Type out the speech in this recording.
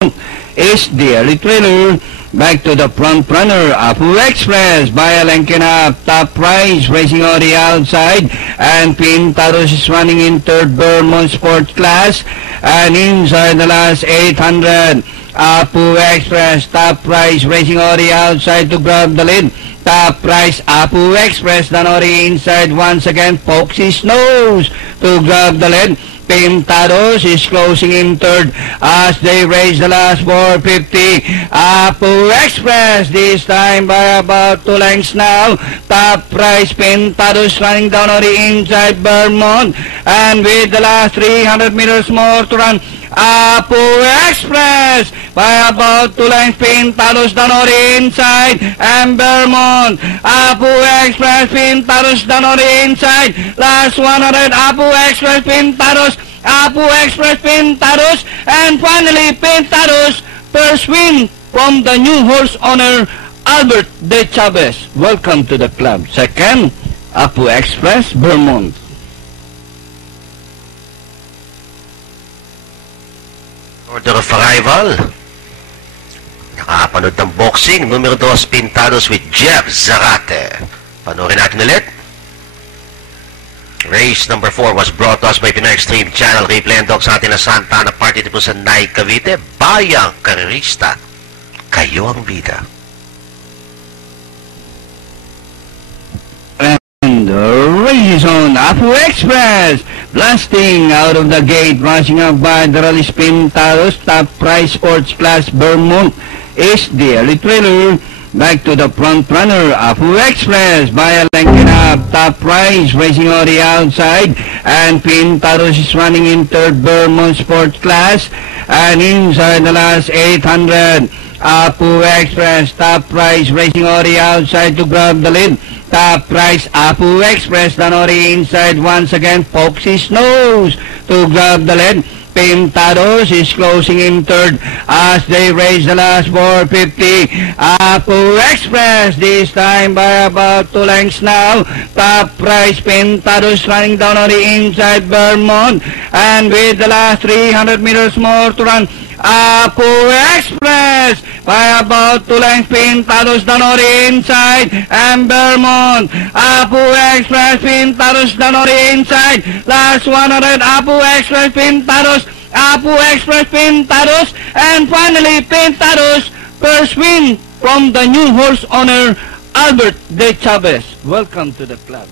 is the early trailer. Back to the front runner, Apu Express by Alenkin up. Top price racing on the outside, and Pintaros is running in third, Vermont Sports Class, and inside the last 800. Apu Express, top price racing on the outside to grab the lead. Top price, Apu Express, then on the inside once again, pokes his nose to grab the lead. Pintaros is closing in third as they raise the last 450. Apu Express this time by about 2 lengths now. Top price, Pintaros running down on the inside, Vermont, and with the last 300 meters more to run, Apu Express by about 2 lengths. Pintaros down on the inside, and Vermont. Apu Express, Pintaros down on the inside. Last 100, Apu Express, Pintaros, Apu Express, Pintaros, and finally Pintaros first win from the new horse owner Albert De Chavez. Welcome to the club. Second, Apu Express, Vermont. Order of arrival. Nakapanood ng boxing, numero 2, Pintaros with Jeff Zarate. Panoorin natin ulit. Race number 4 was brought to us by Pinoy Extreme Channel. Replay and dog sa atin na Santa Ana Party dito sa Naik, Cavite. Bayang Karerista. Kayo ang bida. And the race is on. Apu Express blasting out of the gate, rushing up by the rally. Pintaros, top price Sports Class, Vermont is the early trailer. Back to the front runner, Apu Express by Alenkin up. Top price racing on the outside, and Pintaros is running in third, Vermont Sports Class, and inside the last 800. Apu Express, top price racing on the outside to grab the lead. Top price, Apu Express, then on the inside once again, pokes his nose to grab the lead. Pintaros is closing in third as they raise the last 450. Apu Express this time by about 2 lengths now. Top price, Pintaros running down on the inside, Vermont, and with the last 300 meters more to run, Apu Express by about 2 lengths. Pintaros down on the inside, and Vermont. Apu Express, Pintaros down on the inside. Last 100, Apu Express, Pintaros, Apu Express, Pintaros, and finally Pintaros first win from the new horse owner Albert De Chavez. Welcome to the club.